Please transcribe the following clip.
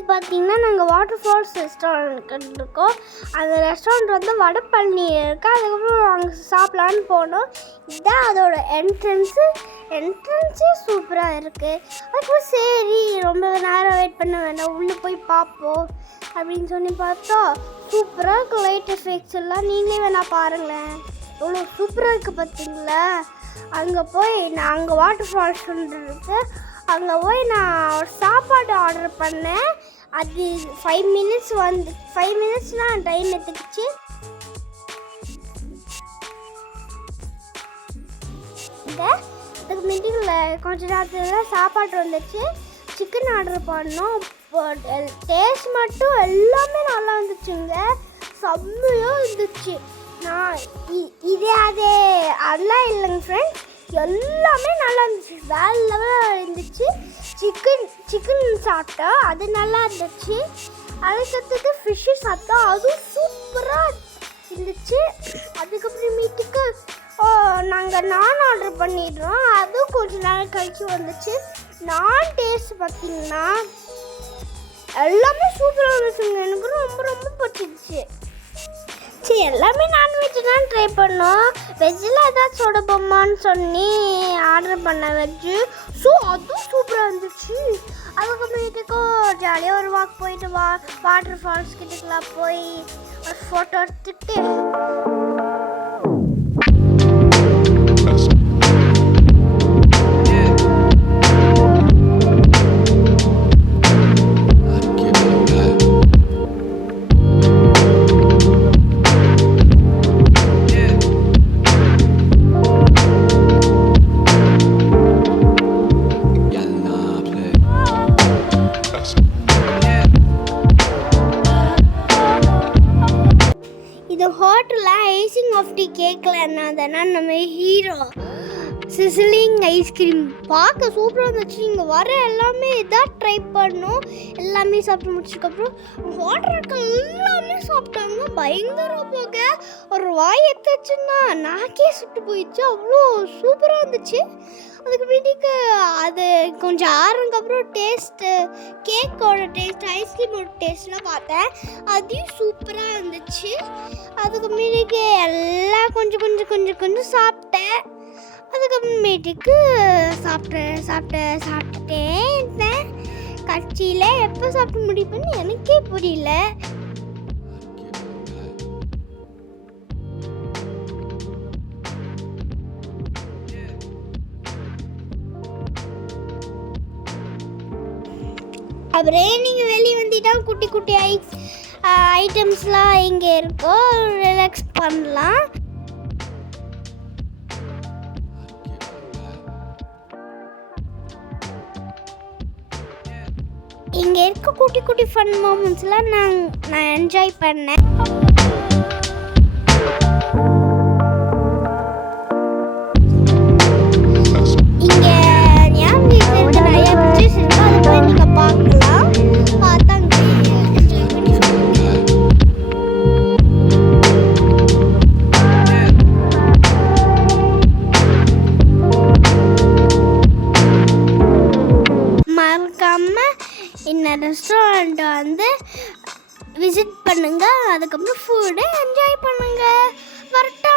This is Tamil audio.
இன்றைக்கி பார்த்தீங்கன்னா நாங்கள் வாட்டர் ஃபால்ஸ் ரெஸ்டாரண்ட் இருக்கோம். அந்த ரெஸ்டாரண்ட் வந்து வடபழனி இருக்குது. அதுக்கப்புறம் அங்கே சாப்பிட்லான்னு போனோம். இதுதான் அதோட என்ட்ரன்ஸே சூப்பராக இருக்குது. அதுக்கப்புறம் சரி ரொம்ப நேரம் வெயிட் பண்ண வேண்டாம், உள்ளே போய் பார்ப்போம் அப்படின்னு சொல்லி பார்த்தா சூப்பராக இருக்குது. லைட் எஃபெக்ட்ஸ் எல்லாம் நீங்களே வேணால் பாருங்களேன், எவ்வளோ சூப்பராக இருக்குது பார்த்தீங்களா. அங்கே போய் நான் அங்கே வாட்டர் ஃபால்ஸ் இருக்குது, அங்கே போய் நான் ஒரு சாப்பாடு ஆர்டர் பண்ணேன். அது 5 மினிட்ஸ்னால் டைம் எடுத்துக்கிச்சு. அதுக்கு மீட்டிங்கில் கொஞ்ச நேரத்தில் சாப்பாடு வந்துச்சு. சிக்கன் ஆர்டர் பண்ணோம். டேஸ்ட் மட்டும் எல்லாமே நல்லா இருந்துச்சுங்க, செம்மையாக இருந்துச்சு. நான் அதே அதெல்லாம் இல்லைங்க ஃப்ரெண்ட்ஸ், எல்லாமே நல்லா இருந்துச்சு, வேறு லெவலில் இருந்துச்சு. சிக்கன் சாப்பிட்டா அது நல்லா இருந்துச்சு. அதுக்கடுத்தது ஃபிஷ்ஷு சாப்பிட்டா அதுவும் சூப்பராக இருந்துச்சு. அதுக்கப்புறமேட்டுக்கு நாங்கள் நான் ஆர்டர் பண்ணிடுறோம். அதுவும் கொஞ்சம் நேரம் கழிச்சு வந்துச்சு. நான் டேஸ்ட் பார்த்திங்கன்னா எல்லாமே சூப்பராக இருந்துச்சுங்க, எனக்கு ரொம்ப ரொம்ப பிடிச்சிருச்சு. சரி, எல்லாமே நான்வெஜ் தான் ட்ரை பண்ணோம். வெஜ்ஜில் ஏதாச்சும் உடம்பமான்னு சொல்லி ஆர்டர் பண்ண வெஜ்ஜு. ஸோ அதுவும் சூப்பராக இருந்துச்சு. அதுக்கப்புறமேட்டுக்கும் ஜாலியாக ஒரு வாக் போயிட்டு வாட்டர் ஃபால்ஸ் கிட்டக்கெலாம் போய் ஒரு ஃபோட்டோ எடுத்துட்டு ஹோட்டலில் ஐசிங் ஆஃப் டீ கேட்கலன்னா தானே நம்ம ஹீரோ சிசிலிங் ஐஸ்கிரீம் பார்க்க சூப்பராக இருந்துச்சு. இங்கே வர எல்லாமே இதாக ட்ரை பண்ணோம். எல்லாமே சாப்பிட்டு முடிச்சதுக்கப்புறம் ஹோட்டலுக்கு எல்லாமே சாப்பிட்டாங்க. பயங்கர போக ஒரு வாய் எடுத்துச்சுன்னா நாக்கே சுட்டு போயிடுச்சு, அவ்வளோ சூப்பராக இருந்துச்சு. அதுக்கு வீட்டுக்கு அது கொஞ்சம் ஆறுனதுக்கப்புறம் டேஸ்ட்டு கேக்கோட டேஸ்ட் ஐஸ்கிரீமோட டேஸ்ட்லாம் பார்த்தேன், அதையும் சூப்பராக இருந்துச்சு. அதுக்கு மீதிக்கு எல்லாம் கொஞ்சம் சாப்பிட்டேன். அதுக்கப்புறமேட்டுக்கு சாப்பிட்டே இருந்தேன். கட்சியில் எப்போ சாப்பிட்டு முடிப்பேன்னு எனக்கே புரியல. அப்புறம் நீங்கள் வெளியே வந்துட்டா குட்டி குட்டி ஐட்டம்ஸ்லாம் இங்கே இருக்கோ, ரிலாக்ஸ் பண்ணலாம். இங்கே இருக்க குட்டி குட்டி ஃபன் மூமெண்ட்ஸ்லாம் நான் என்ஜாய் பண்ணேன். இங்கே ஞாபகம் நிறைய பிக்சர்ஸ் இருக்குது, அதை போய் நீங்கள் பார்க்கலாம். பார்த்தா என்ஜாய் பண்ணி மறக்காமல் இந்த ரெஸ்டாரண்ட்டை வந்து விசிட் பண்ணுங்கள். அதுக்கப்புறம் ஃபுட்டை என்ஜாய் பண்ணுங்கள். வரட்டா.